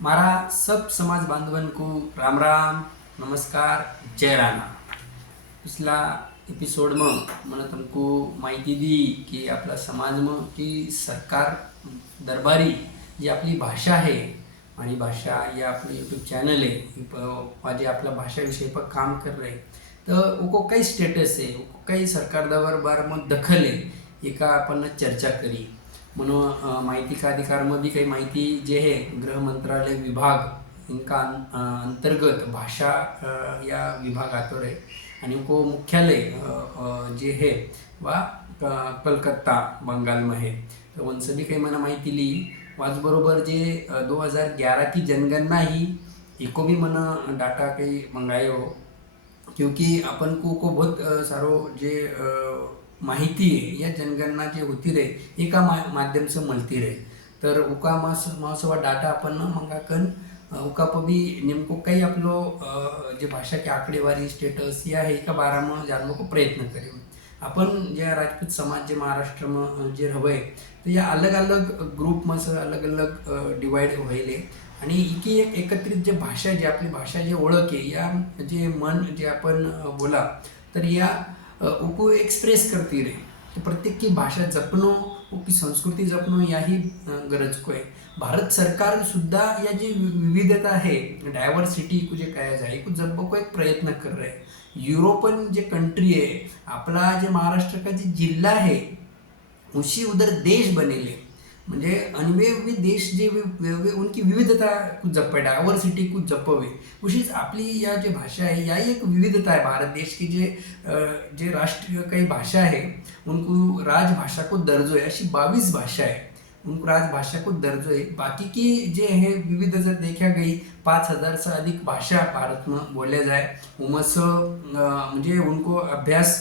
मारा सब समाज बांधवन को राम राम नमस्कार जय राणा। पिछला एपिसोड में मैंने तुमको माहिती दी कि आपला समाज में कि सरकार दरबारी जी आपली भाषा है आणि भाषा या आपलं यूट्यूब चॅनल आहे जे आपला भाषा विषय पर काम कर रहे तो उको काही स्टेटस है उको काही सरकार दरबार में दखल है एका आपण चर्चा करी म्हणून माहिती का अधिकारमध्ये काही माहिती जे है गृह मंत्रालय विभाग इनका अंतर्गत भाषा या विभाग आतो रहे आणि उनको मुख्यालय जे है वा कलकत्ता बंगाल में है। तो उन सभी काही मला माहिती ली वाचबरोबर जे 2011 की जनगणना ही इको भी मना डाटा कहीं मंगायो क्योंकि अपन को बहुत सारो जे माहिती है या जनगणना जे होती रहे एका माध्यम से मिलती रहे तर उका मासवा डाटा अपन मंगाकन उका भी नेमको काही आपलो जे भाषा के आकडेवारी स्टेटस या है एका बारा में जानने को प्रयत्न करें। अपन जे राजपूत समाज जे महाराष्ट्र में जे रहे तो या अलग अलग ग्रुप में से अलग अलग डिवाइड व्हायले आणि इकी एक एकत्रित जे भाषा जे आपली भाषा जे ओळख आहे या जे मन जे आपण बोला तर या उको एक्सप्रेस करती रहे तो प्रत्येक की भाषा जपनो उकी संस्कृति जपनो याही गरज को है। भारत सरकार सुद्धा या जी विविधता है डायवर्सिटी को जे कहा जाए को जपने को एक प्रयत्न कर रहे हैं। यूरोपन जे कंट्री है आपला जे महाराष्ट्र का जे जिल्हा है उसी उधर देश बनेले म्हणजे अनवे देश जे उनकी विविधता कुछ जपे डायवर्सिटी कुछ जपवे उशीच आपली या जे भाषा है याही एक विविधता है। भारत देश की जे राष्ट्रीय काही भाषा है उनको राजभाषा को दर्जो है अशी 22 भाषा है उनको राजभाषा को दर्जो है। बाकी की जे है विविध जर देखा गई 5000 से अधिक भाषा भारत में बोले जाए उमस म्हणजे उनको अभ्यास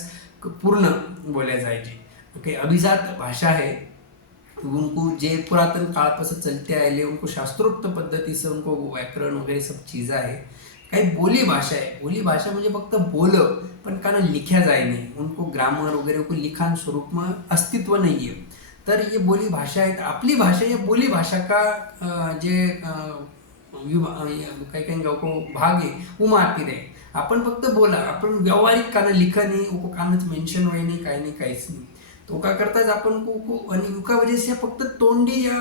पूर्ण बोले जाए जी अभिजात भाषा है उनको जे पुरातन काल पर से चलते आए उनको शास्त्रोक्त पद्धति से उनको व्याकरण वगैरह सब चीज़ें है। काही बोली भाषा है बोली भाषा म्हणजे फक्त बोल पण का लिखा जाए नहीं उनको ग्रामर वगैरह को लिखाण स्वरूप में अस्तित्व नहीं है। तर ये बोली भाषा है आपली भाषा या बोली भाषा का जे काही काही को भाग है वो मारती रहे आपण फक्त बोला आपण व्यावहारिक काना लिखा नहीं उको कानच मेंशन हुए नहीं काहीच नहीं तो का करताच अपन को आणि उका वजह से फक्त तोंडी या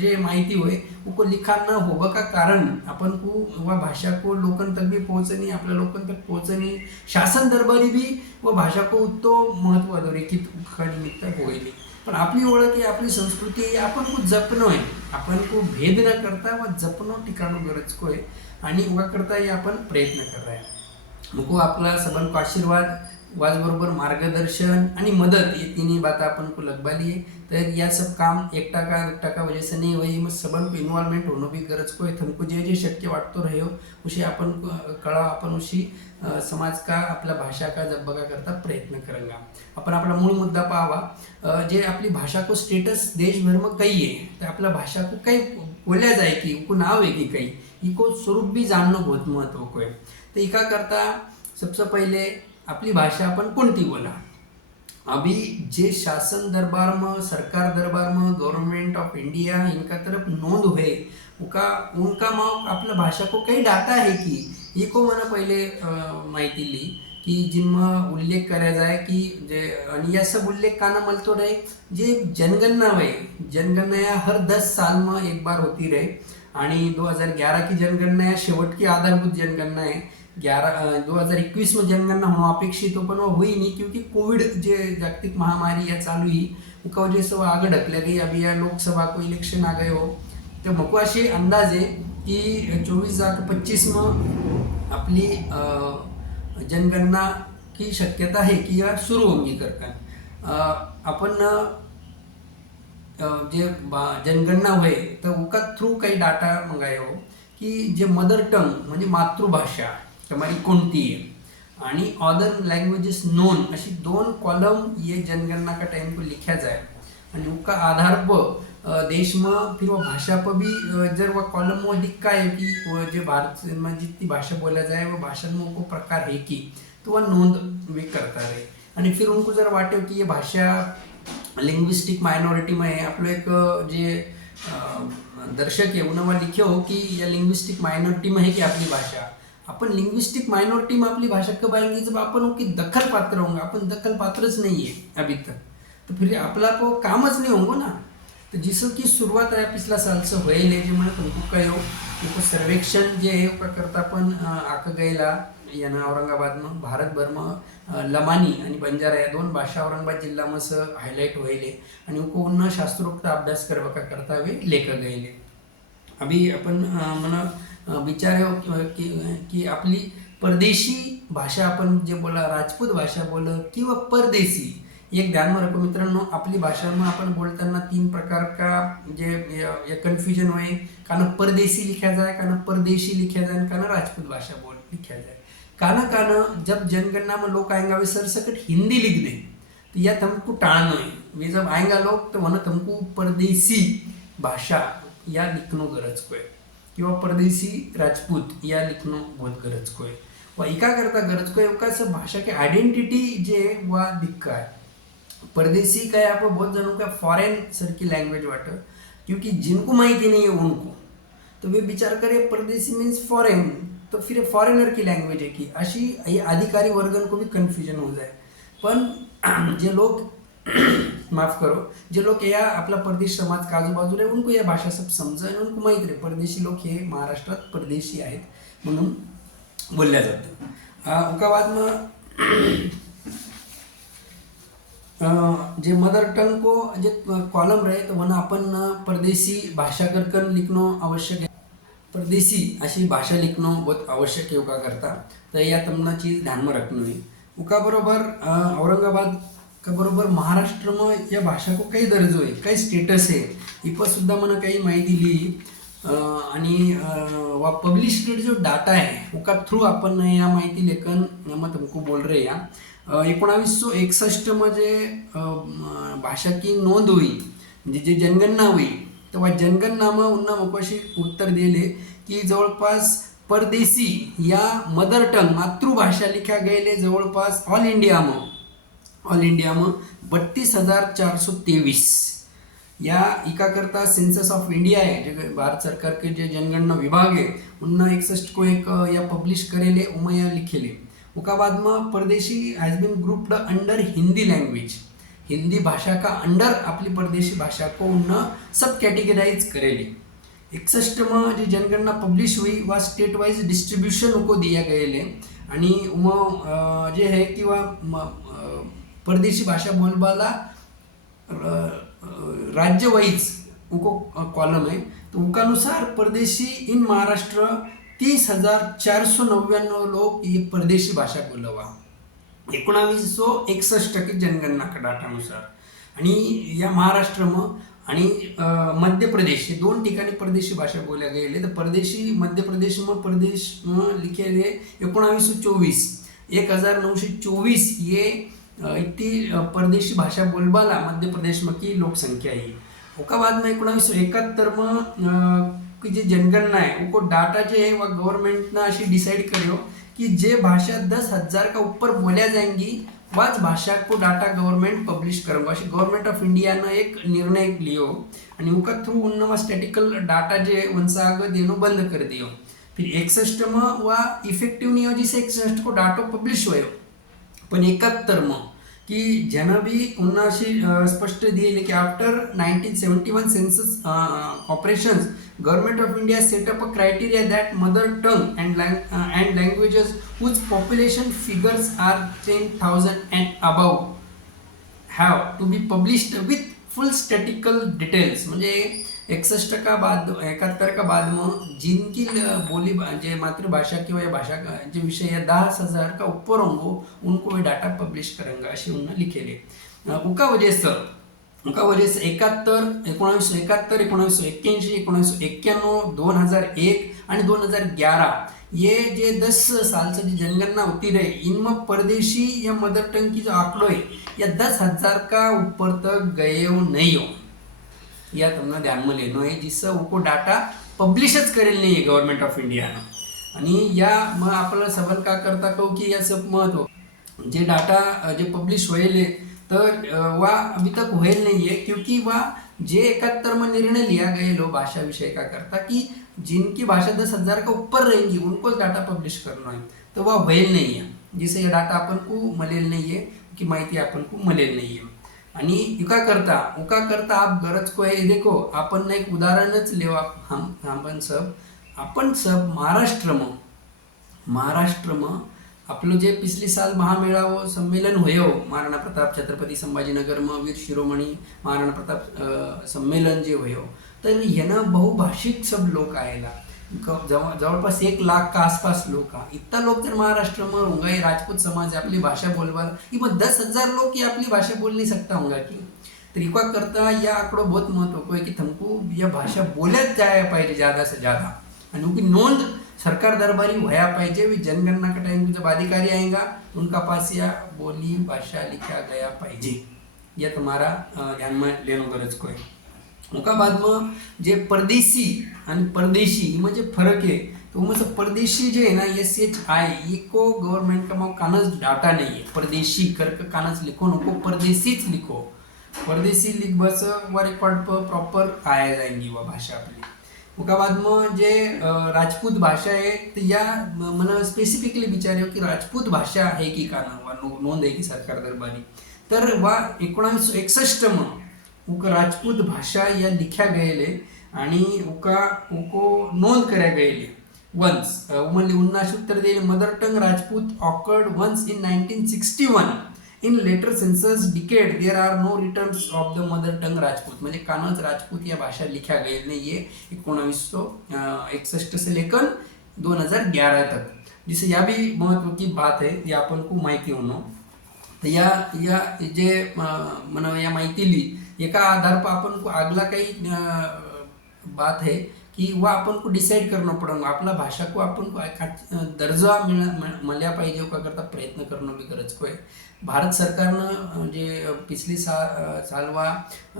जे माहिती हुए उको लिखा न होगा का कारण अपन को वह भाषा को लोकन तक भी पहुँचनी आपल्या लोकन तक पहुँचनी शासन दरबारी भी वह भाषा को तो महत्व अधोरेखित निमित्त होईल पण आपली ओळख आहे आपली संस्कृती आहे आपण को जपणं आहे आपण को भेद न करता व जपणं ठिकाणं गरज को आहे आणि उगा करता ये अपन प्रयत्न कर रहे हैं। मुको आपला सबन को आशीर्वाद वाचबरोबर मार्गदर्शन आणि मदत ये तीनही बातें अपन को लगवाली है। तो यह सब काम एकटा का वजह से नहीं हुई मग सबन को इन्वॉल्वमेंट होना भी गरज को है। तुमको जे शक्य वाटतो रहे हो उसे अपन कळा अपन उसी समाज का आपल्या भाषा का जब बघा करता प्रयत्न करेंगे। अपन अपना मूल मुद्दा पावा जे अपनी भाषा को स्टेटस देश भर में कई है तो अपना भाषा को कई बोलिया जाए कि उनको नाव है कि कई इको स्वरूप भी जानना बहुत महत्व को है। तो इका करता सबसे पहले अपनी भाषा अपन कोणती बोला अभी जे शासन दरबार में सरकार दरबार में गवर्नमेंट ऑफ इंडिया इनका तरफ नोंद हुए उनका में अपना भाषा को कई डाटा है कि ये को मैंने पहले माहिती ली कि जिनमें उल्लेख करा जाए कि जे यह सब उल्लेख का ना मिलतो रहे जे जनगणना हुए जनगणना या हर 10 साल में एक बार होती रहे आणि 2011 की जनगणना या शेवट की आधारभूत जनगणना है 2021 में जनगणना होना अपेक्षित हो पण वो हुई नहीं क्योंकि कोविड जे जागतिक महामारी या चालू ही उसका वजह से वो आगे ढकले गई। अभी या लोकसभा को इलेक्शन आ गए हो तो मको असे अंदाज है कि 24/25 में अपनी जनगणना की शक्यता है कि यह शुरू होंगी करकर अपन जे जनगणना हुए तो उनका थ्रू काही डाटा मंगाए हो कि जे मदर टंग म्हणजे मातृभाषा तुम्हारी कोणती है आणि अदर लैंग्वेजेस नोन अशी 2 कॉलम ये जनगणना का टाइम को लिखा जाए आणि उसका आधार पर देश में फिर वो भाषा पर भी जर वह कॉलम में लिखा है कि वो जो भारत में जितनी भाषा बोला जाए वो भाषा में उनको प्रकार है कि तो वह नोंद भी करता रहे आणि फिर उनको जर वाटे कि ये भाषा लिंग्विस्टिक माइनॉरिटी में है आपलं एक जे दर्शक है उन्होंने लिखे हो कि या लिंग्विस्टिक माइनॉरिटी में है कि अपनी भाषा अपन लिंग्विस्टिक माइनॉरिटी में अपनी भाषा कब आएंगे जब अपन उनकी दखल पात्र होंगे। अपन दखल पात्रच नहीं है अभी तक, तो फिर अपना को कामच नहीं होंगे ना। तो जिसकी शुरुआत है पिछला साल से होईल जे म्हणत तुमको कहो उनको सर्वेक्षण जे है का करता पण आख गयला यानं औरंगाबाद में भारतभर में लमानी आणि बंजारा या दोन भाषा औरंगाबाद जिल्हा में से हाईलाइट होईल आणि उनको उन्ना शास्त्रोक्त अभ्यास करवा का करता हुए लेकर गए। अभी अपन मना विचार हो कि आपली परदेशी भाषा अपन जे बोला राजपूत भाषा बोल किंवा परदेशी, एक ध्यान में रखो मित्रांनो, आपली भाषा में अपन बोलताना 3 प्रकार का जे कन्फ्यूजन हुए, काना परदेसी लिखा जाए, काना परदेशी लिखा जाए, काना राजपूत भाषा बोल लिखा जाए। काना जब जनगणना में लोग आएंगे वे सरसकट हिंदी लिख दे तो यह तुमको टाळना है। वे जब आएंगा लोग तो वह तुमको परदेसी भाषा या लिखनो गरज को है किंवा परदेसी राजपूत या लिखनो बहुत गरज को है। वह इका करता गरज को है सब भाषा के आइडेंटिटी जे वह दिक्का है। परदेसी का है आपको बहुत जनों का फॉरेन सर की लैंग्वेज वाटर, क्योंकि जिनको माहिती नहीं है उनको तो वे विचार करे परदेसी मीन्स फॉरेन, तो फिर फॉरेनर की लैंग्वेज है की अशी अधिकारी वर्गन को भी कन्फ्यूजन हो जाए। पण जे लोग माफ करो जे लोग या आपला परदेश समाज का आजूबाजू रहे उनको यह भाषा सब समझे, उनको माहिती रहे परदेशी लोग हे महाराष्ट्रात परदेशी आहेत म्हणून बोलल्या जातं। उका बाद में जे मदर टंग को जे कॉलम रहे तो वना अपन परदेशी भाषा करकर लिखनो आवश्यक है। परदेशी अशी भाषा लिखनो बहुत आवश्यक है उका करता, तो या तमना चीज़ ध्यान में रखनी है। उका बरोबर औरंगाबाद का बरोबर महाराष्ट्र में या भाषा को काही दर्जो आहे, काही स्टेटस आहे, इप सुद्धा मला काही माहिती दिली आणि वा पब्लिश्ड जो डाटा है उका थ्रू अपन या माहिती लेखन मैं तुमको बोल रहे या 1961 मध्ये भाषा की नोंद हुई म्हणजे जे जनगणना हुई तेव्हा जनगणनामा उन्ना मोपाशी उत्तर दिले की जवळपास परदेसी या मदर टंग मातृभाषा लिखा गए जवळपास ऑल इंडिया में 32,423 या इका करता सेंसस ऑफ इंडिया है जो भारत सरकार के जो जनगणना विभाग है उन्ना 61 को एक या पब्लिश करेले उमया लिखेले। उसका बाद में परदेशी has been grouped under Hindi language, Hindi भाषा का अंडर अपनी परदेशी भाषा को उन्ना सब कैटेगराइज करेले। 61 में जो जनगणना पब्लिश हुई वह स्टेट वाइज डिस्ट्रीब्यूशन को दिया गए आणि जे है कि वह परदेशी भाषा बोलबाला राज्य वाइज उनको कॉलम है, तो उनका अनुसार परदेशी इन महाराष्ट्र 30,499 लोग ये परदेशी भाषा बोलवा 1961 की जनगणना का डाटानुसार। आणि या महाराष्ट्र में आणि मध्य प्रदेश हे 2 ठिकाणी परदेशी भाषा बोलल्या गेले। तर परदेशी मध्य प्रदेश में प्रदेश लिखेले 1924 1924 ये इतनी परदेशी भाषा बोलबाला मध्य प्रदेश में की लोक संख्या है। उसका बाद में 1971 में कि जे जनगणना है उनको डाटा जो है वह गवर्नमेंट ने ऐसी डिसाइड करो कि जे भाषा 10,000 का ऊपर बोलिया जाएंगी वह भाषा को डाटा गवर्नमेंट पब्लिश करूँगा। ऐसी गवर्नमेंट ऑफ इंडिया ने एक निर्णय लियो और उनका थ्रू उन्ना स्टैटिकल डाटा जो है उनसा आगे देना बंद कर दियो। फिर 61 में वह इफेक्टिव नहीं हो जिसे 61 को डाटा पब्लिश हो, पण 71 में कि जना भी उन्ना स्पष्ट दिए कि after 1971 census operations government of India set up a criteria that mother tongue and languages whose population figures are 10,000 and above have to be published with full statistical details। म्हणजे 61 का बाद 71 का बाद में जिनकी बोली जे मातृभाषा की या भाषा का जो विषय है 10,000 का ऊपर होंगे उनको ये डाटा पब्लिश करेंगे अशी उन्होंने लिखेले। उनका वजह से 71 1971 1981 1991 2001 आणि 2011 ये जे 10 साल से जनगणना होती रहे इनमें परदेशी या मदर टंग की जो आंकड़ो है या 10,000 का ऊपर तक गए हो नहीं हो, या तुमने ध्यान में लेना है जिससे उनको डाटा पब्लिशच करेल नहीं है गवर्नमेंट ऑफ इंडिया ने। आणि या मग आपल्याला सवाल का करता कहू की या सब महत्व जे डाटा जे पब्लिश होईल वह अभी तक हुए नहीं है, क्योंकि वह जे 71 में निर्णय लिया गया लो भाषा विषय का करता कि जिनकी भाषा 10,000 का ऊपर रहेंगी उनको डाटा पब्लिश करना है, तो वह हुए नहीं है, जिससे ये डाटा अपन को मिळेल नाही आहे, की माहिती अपन को मिळेल नाही आहे. आणि उका करता आप गरज को है. देखो अपन ने एक उदाहरणच लेवा, अपन सब महाराष्ट्र में आपलं जे पिछले साल महामेळावं संमेलन होयो महाराणा प्रताप छत्रपती संभाजीनगर में वीर शिरोमणी महाराणा प्रताप सम्मेलन जे होयो, तर ह्यानं बहुभाषिक सब लोक आएला, जवळपास 1 लाख का आसपास लोक इतना लोग जर महाराष्ट्र में होंगे, राजपूत समाज अपनी भाषा बोलवा, इवन 10,000 लोग की अपनी भाषा बोल नहीं सकता होगा कि. तर इका करता यह आंकड़ो बहुत महत्व को है कि तुमको यह भाषा बोलत जाया पाहिजे ज़्यादा से ज़्यादा, और उनकी नोंद सरकार दरबारी होया पाहिजे. भी जनगणना का टाइम जब अधिकारी आएगा उनका पास यह बोली भाषा लिखा गया पाहिजे. यह तुम्हारा ध्यान में लेना गरज को है. उनका बाद में जे परदेशी आणि परदेशी म्हणजे फरक है. तो मतलब परदेशी जो है ना, SHI ये को गवर्नमेंट का कानच डाटा नहीं है. परदेशी करके कानच लिखो, नको परदेशीच लिखो. परदेशी लिख बस वो रिकॉर्ड पर प्रॉपर आया जाएंगी वह भाषा अपनी. उसका बाद में जे राजपूत भाषा है, तो या मन स्पेसिफिकली विचार की राजपूत भाषा है की का नोंद है की सरकार दरबारी, तर वह 1961 में उका राजपूत भाषा या लिखा गए आणि उको नोंद करा गए वंस म्हणजे 1970 the mother tongue Rajput occurred once in 1961. In later census decade there are no returns of the mother tongue Rajput, म्हणजे कानच राजपूत या भाषा लिखा गई नहीं है 1961 से लेकर 2011 तक. जिससे यह भी महत्व की बात है, ये अपन को माहिती होना. तर या जे मन या माहिती ली एका आधार पर अपन को अगला काही बात है कि वह अपन को डिसाइड करना पड़ेगा. आपला भाषा को अपन को दर्जा मिळल्या पाहिजे का करता प्रयत्न करणं भी गरज को है. भारत सरकारनं जे पिछली सालवा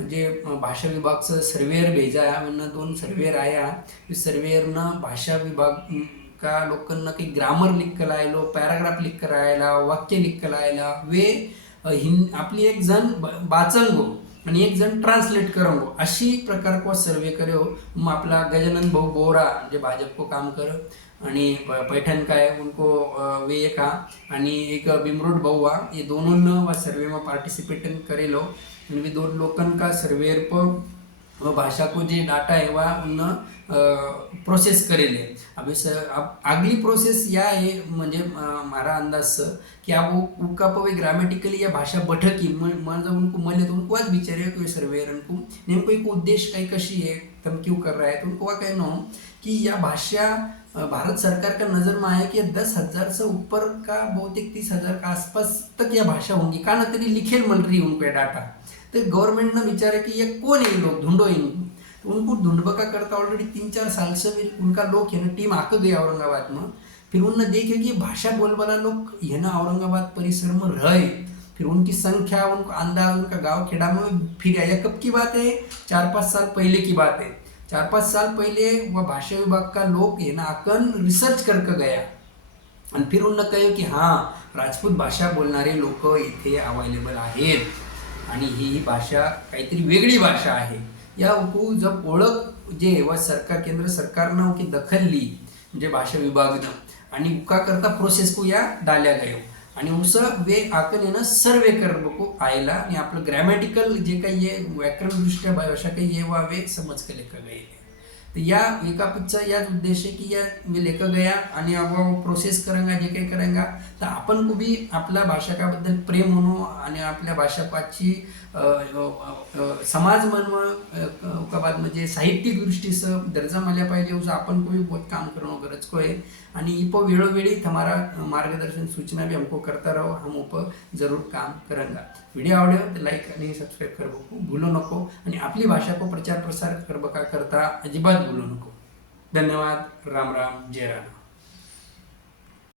जे भाषा विभागचं सर्वेयर भेजा है, म्हणून 2 सर्वेयर आया. सर्वेयरनं भाषा विभाग का लोकांना काही ग्रामर लिख कर आयलो, पॅराग्राफ लिख कर आयला, वाक्य लिख कर आयला, वे आपली एक जण वाचंगो आणि एक जण ट्रान्सलेट करोगे, अशी प्रकार को सर्वे करो. मग आपला गजानन भाऊ बोरा जे भाजप को काम कर, आणि पैठण का है उनको वे एक आणि एक बिमरूड भाऊ ये दोनों ने सर्वे में पार्टिसिपेट करेलो. आणि वे 2 लोगों का सर्वेयर पर भाषा को जे डाटा है वह उन प्रोसेस करेले. अब अगली प्रोसेस या है म्हणजे हमारा अंदाज कि अब उनका पे ग्रामेटिकली या भाषा बैठकी मतलब उनको मले तो उनको आज विचारे कि सर्वेयर उनको नेमको एक उद्देश्य कहीं कशी है, तुम क्यों कर रहा है, तो उनको वह कहना हो कि यह भाषा भारत सरकार का नज़र में आया कि 10,000 से ऊपर का बहुतेक 30,000 का आसपास तक यह भाषा होंगी. का ना तरी लिखेल मिल रही उनको डाटा. तो गवर्नमेंट ने विचारे कि ये कौन है लोग, ढूंढो इनको. तो उनको ढूंढबा का करता ऑलरेडी 3-4 साल से उनका लोग है ना टीम आके गए औरंगाबाद में. फिर उन्होंने देखे कि भाषा बोल वाला लोग है ना औरंगाबाद परिसर में रहे. फिर उनकी संख्या, उनका अंदाज, उनका गांव खेड़ा में फिर आया. कब की बात है? 4-5 साल पहले की बात है. 4-5 साल पहले वह भाषा विभाग का लोग है ना आकन रिसर्च करके गया आणि फिर उन्होंने कहे की हाँ राजपूत भाषा बोलणारे लोक इथे अवेलेबल आहेत आणि ही भाषा काहीतरी वेगळी भाषा आहे. या को जब ओळख जे व सरकार केंद्र सरकारनं की दखल ली म्हणजे भाषा विभागनं आणि उका करता प्रोसेस को या डाल्या गयो आणि उस वे आकन येणं सर्वे करबको आयला आणि आपलं ग्रामॅटिकल जे काही आहे व्याकरण दृष्ट्या भाषा काही आहे वा वे समज के लेकर गए. तो या एका पिक्चा याच उद्देश्य है कि या मैं लेकर गया आणि अब वो प्रोसेस करेंगा जे काही करेंगा तर आपण को भी आपल्या भाषा का बद्दल प्रेम होनो आणि आपल्या भाषा पाची समाज मन का बाद म्हणजे साहित्यिक दृष्टि से दर्जा मिलया पाहिजे उस अपन को भी बहुत काम करना गरज को है. आणि इपो वेळोवेळी हमारा मार्गदर्शन सूचना भी हमको करता रहो, हम ऊपर जरूर काम करेंगे. वीडियो आवड़े तो लाइक आणि सब्सक्राइब करबो भूलो नको आणि आपली भाषा को प्रचार प्रसार करबका करता अजिबात भूलो नको. धन्यवाद. राम राम. जय राम.